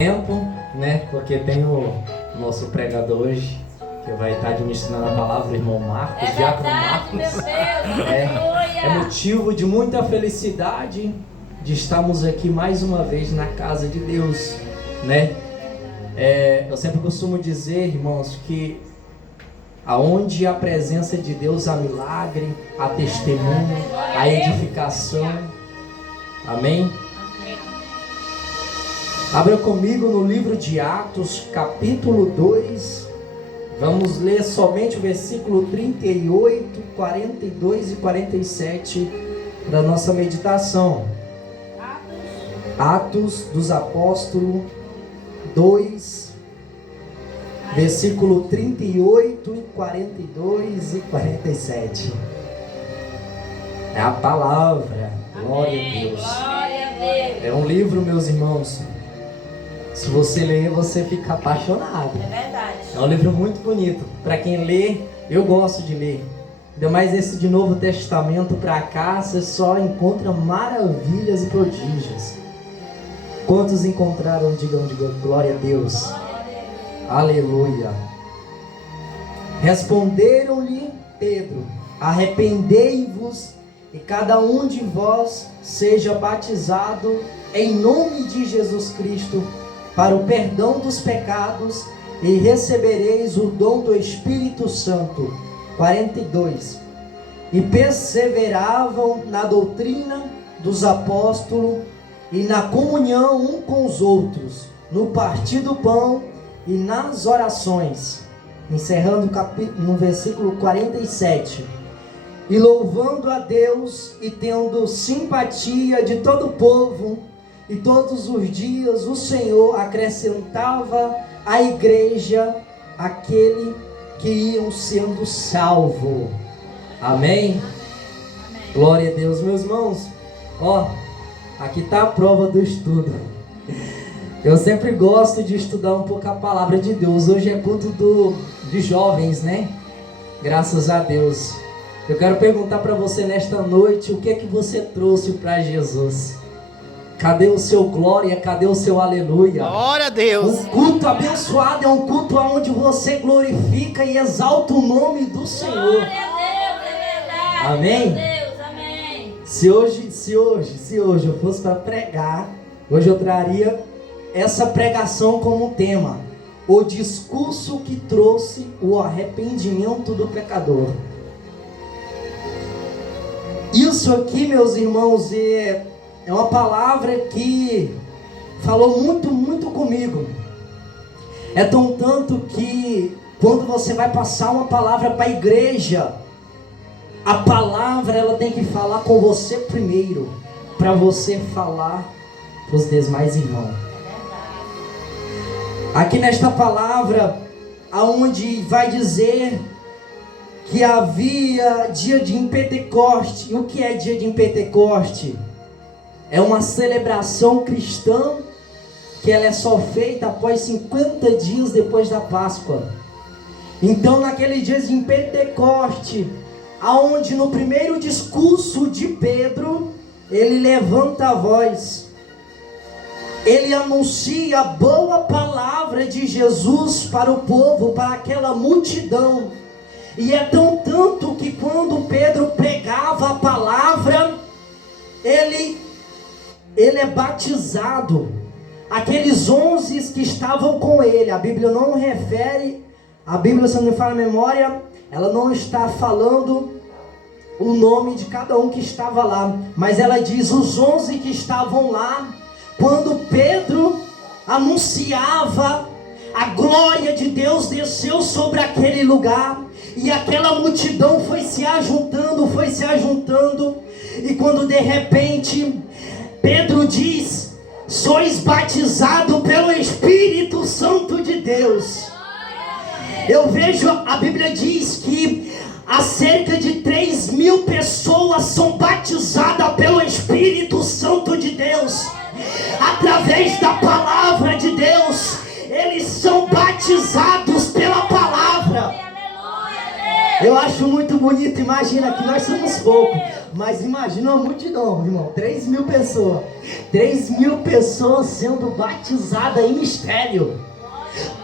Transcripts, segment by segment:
Tempo, né? Porque tem o nosso pregador hoje que vai estar administrando a palavra, o irmão Marcos, É Diácono verdade, Marcos. meu Deus, aleluia. É motivo de muita felicidade de estarmos aqui mais uma vez na casa de Deus, né? Eu sempre costumo dizer, irmãos, que aonde há a presença de Deus há milagre, há testemunho, há edificação. Amém? Abra comigo no livro de Atos, capítulo 2. Vamos ler somente o versículo 38, 42 e 47 da nossa meditação. Atos dos Apóstolos 2, versículo 38 e 42 e 47. É a palavra. Glória a Deus. Glória a Deus. É um livro, meus irmãos. Se você ler, você fica apaixonado. É verdade. É um livro muito bonito. Para quem lê, eu gosto de ler. Ainda mais esse de Novo Testamento para cá, você só encontra maravilhas e prodígios. Quantos encontraram? Digam glória a Deus. Aleluia. Responderam-lhe Pedro: arrependei-vos e cada um de vós seja batizado em nome de Jesus Cristo para o perdão dos pecados e recebereis o dom do Espírito Santo. 42. E perseveravam na doutrina dos apóstolos e na comunhão um com os outros, no partir do pão e nas orações. Encerrando no versículo 47. E louvando a Deus e tendo simpatia de todo o povo, e todos os dias o Senhor acrescentava à igreja aquele que iam sendo salvos. Amém? Glória a Deus, meus irmãos. Aqui está a prova do estudo. Eu sempre gosto de estudar um pouco a palavra de Deus. Hoje é culto de jovens, né? Graças a Deus. Eu quero perguntar para você nesta noite, o que é que você trouxe para Jesus? Cadê o seu glória? Cadê o seu aleluia? Glória a Deus. Um culto abençoado é um culto onde você glorifica e exalta o nome do Senhor. Glória a Deus, é verdade. Amém? Meu Deus, amém. Se hoje eu fosse para pregar, hoje eu traria essa pregação como tema: o discurso que trouxe o arrependimento do pecador. Isso aqui, meus irmãos, é uma palavra que falou muito comigo. É tão tanto que quando você vai passar uma palavra para a igreja, a palavra ela tem que falar com você primeiro, para você falar para os demais irmãos. Aqui nesta palavra, aonde vai dizer que havia dia de Pentecoste. E o que é dia de Pentecoste? É uma celebração cristã que ela é só feita após 50 dias depois da Páscoa. Então, naquele dia de Pentecoste, aonde no primeiro discurso de Pedro, ele levanta a voz, ele anuncia a boa palavra de Jesus para o povo, para aquela multidão. E é tão tanto que quando Pedro pregava a palavra, ele é batizado. Aqueles 11 que estavam com ele, a Bíblia não refere, a Bíblia, se não me falha a memória, ela não está falando o nome de cada um que estava lá, mas ela diz os 11 que estavam lá. Quando Pedro anunciava, a glória de Deus desceu sobre aquele lugar, e aquela multidão foi se ajuntando, e quando de repente Pedro diz: sois batizados pelo Espírito Santo de Deus. Eu vejo, a Bíblia diz que há cerca de 3.000 pessoas são batizadas pelo Espírito Santo de Deus. Através da palavra de Deus, eles são batizados pela palavra. Eu acho muito bonito, imagina que nós somos poucos, mas imagina uma multidão, irmão, 3.000 pessoas, 3.000 pessoas sendo batizadas em mistério,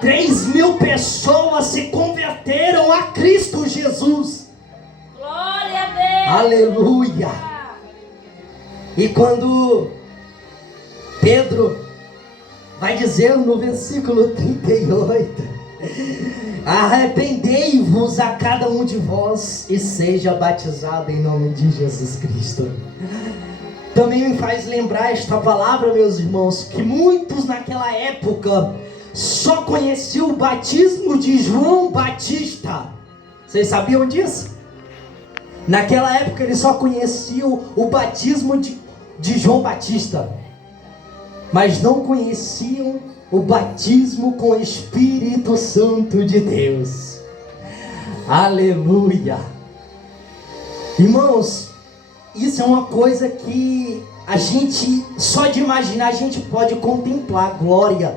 3.000 pessoas se converteram a Cristo Jesus. Glória a Deus. Aleluia. E quando Pedro vai dizer no versículo 38, arrependei-vos a cada um de vós e seja batizado em nome de Jesus Cristo. Também me faz lembrar esta palavra, meus irmãos, que muitos naquela época só conheciam o batismo de João Batista. Vocês sabiam disso? Naquela época eles só conheciam o batismo de João Batista, mas não conheciam o batismo com o Espírito Santo de Deus. Aleluia. Irmãos, isso é uma coisa que a gente, só de imaginar, a gente pode contemplar a glória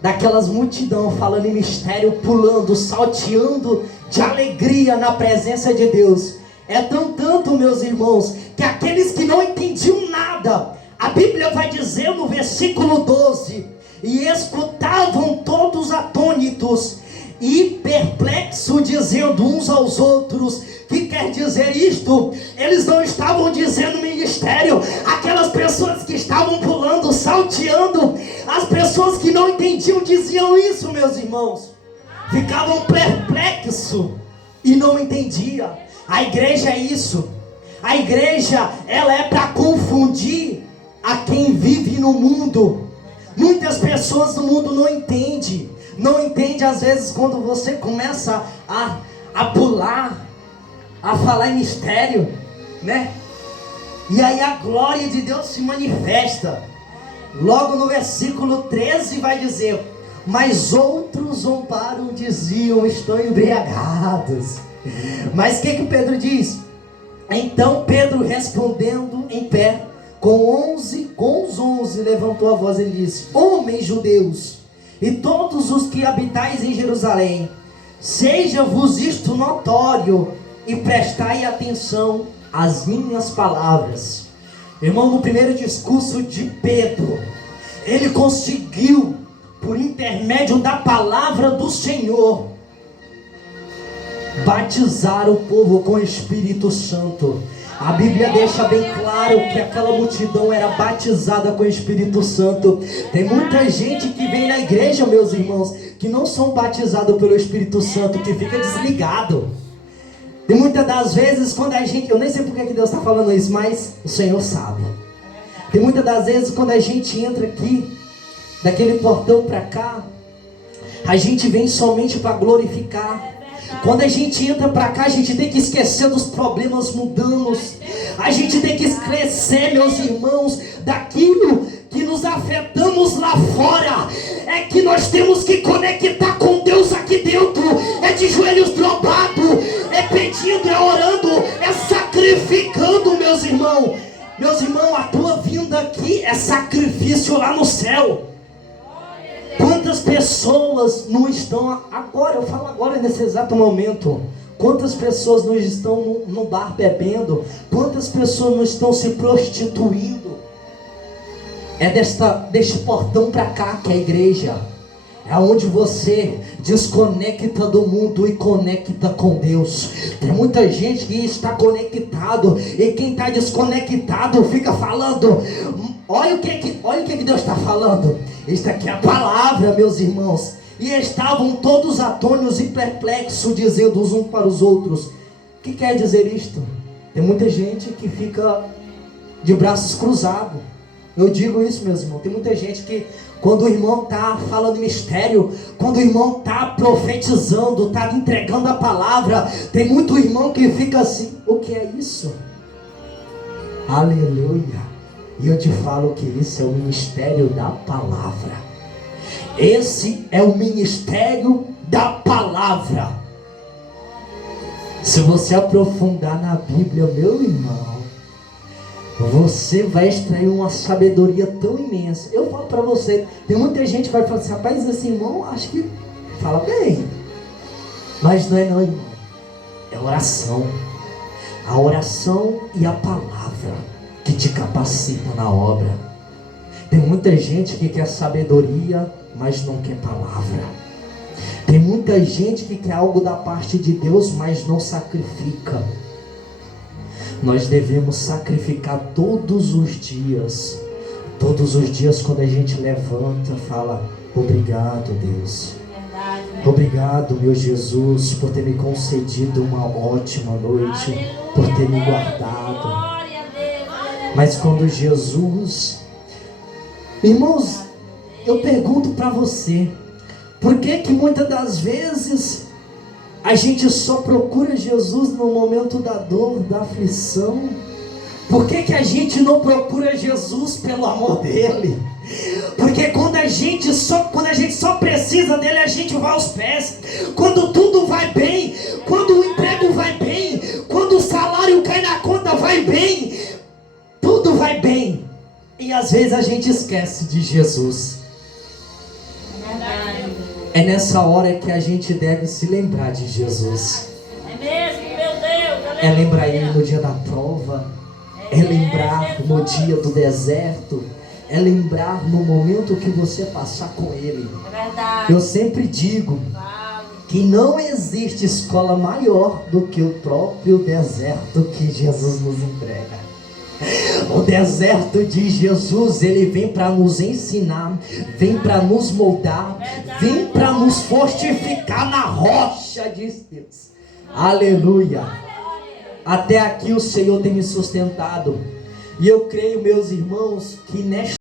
daquelas multidão falando em mistério, pulando, salteando de alegria na presença de Deus. É tanto, meus irmãos, que aqueles que não entendiam nada, a Bíblia vai dizer no versículo 12, e escutavam todos atônitos e perplexos, dizendo uns aos outros: que quer dizer isto? Eles não estavam dizendo ministério. Aquelas pessoas que estavam pulando, salteando, as pessoas que não entendiam diziam isso, meus irmãos. Ficavam perplexos e não entendiam. A igreja é isso. A igreja, ela é para confundir a quem vive no mundo. Muitas pessoas no mundo não entendem. Não entende às vezes quando você começa a pular, a falar em mistério, né? E aí a glória de Deus se manifesta. Logo no versículo 13 vai dizer: mas outros zombaram, diziam: estão embriagados. Mas o que Pedro diz? Então Pedro, respondendo em pé, com os 11 levantou a voz e disse: homens judeus, e todos os que habitais em Jerusalém, seja-vos isto notório, e prestai atenção às minhas palavras. Irmão, no primeiro discurso de Pedro, ele conseguiu, por intermédio da palavra do Senhor, batizar o povo com o Espírito Santo. A Bíblia deixa bem claro que aquela multidão era batizada com o Espírito Santo. Tem muita gente que vem na igreja, meus irmãos, que não são batizados pelo Espírito Santo, que fica desligado. E muitas das vezes quando a gente, eu nem sei porque que Deus está falando isso, mas o Senhor sabe. E muitas das vezes quando a gente entra aqui, daquele portão para cá, a gente vem somente para glorificar. Quando a gente entra para cá, a gente tem que esquecer dos problemas mundanos. A gente tem que esquecer, meus irmãos, daquilo que nos afetamos lá fora. É que nós temos que conectar com Deus aqui dentro. É de joelhos dobrados, é pedindo, é orando, é sacrificando, meus irmãos. Meus irmãos, a tua vinda aqui é sacrifício lá no céu. Quantas pessoas não estão agora, eu falo agora nesse exato momento, quantas pessoas não estão no bar bebendo, quantas pessoas não estão se prostituindo? É deste portão para cá que é a igreja. É onde você desconecta do mundo e conecta com Deus. Tem muita gente que está conectado, e quem está desconectado fica falando: olha o que Deus está falando. Isso aqui é a palavra, meus irmãos. E estavam todos atônitos e perplexos, dizendo uns para os outros: o que quer dizer isto? Tem muita gente que fica de braços cruzados. Eu digo isso, meus irmãos. Tem muita gente que, quando o irmão está falando mistério, quando o irmão está profetizando, está entregando a palavra, tem muito irmão que fica assim: o que é isso? Aleluia. E eu te falo que isso é o ministério da palavra. Esse é o ministério da palavra. Se você aprofundar na Bíblia, meu irmão, você vai extrair uma sabedoria tão imensa. Eu falo para você, tem muita gente que vai falar assim: rapaz, esse irmão acho que fala bem, mas não é não, irmão. É oração. A oração e a palavra que te capacita na obra. Tem muita gente que quer sabedoria, mas não quer palavra. Tem muita gente que quer algo da parte de Deus, mas não sacrifica. Nós devemos sacrificar todos os dias. Todos os dias quando a gente levanta, fala: obrigado, Deus. Obrigado, meu Jesus, por ter me concedido uma ótima noite, por ter me guardado. Mas quando Jesus... Irmãos, eu pergunto para você, por que muitas das vezes a gente só procura Jesus no momento da dor, da aflição? Por que a gente não procura Jesus pelo amor dele? Porque quando a gente só precisa dele, a gente vai aos pés. Quando tudo vai bem, quando o emprego vai bem, quando o salário cai na conta, vai bem, tudo vai bem. E às vezes a gente esquece de Jesus. É nessa hora que a gente deve se lembrar de Jesus. É mesmo, meu Deus. É lembrar ele no dia da prova. É lembrar no dia do deserto. É lembrar no momento que você passar com ele. É verdade. Eu sempre digo que não existe escola maior do que o próprio deserto que Jesus nos entrega. O deserto de Jesus, ele vem para nos ensinar, vem para nos moldar, vem para nos fortificar na rocha de Deus. Aleluia. Até aqui o Senhor tem me sustentado. E eu creio, meus irmãos, que nesta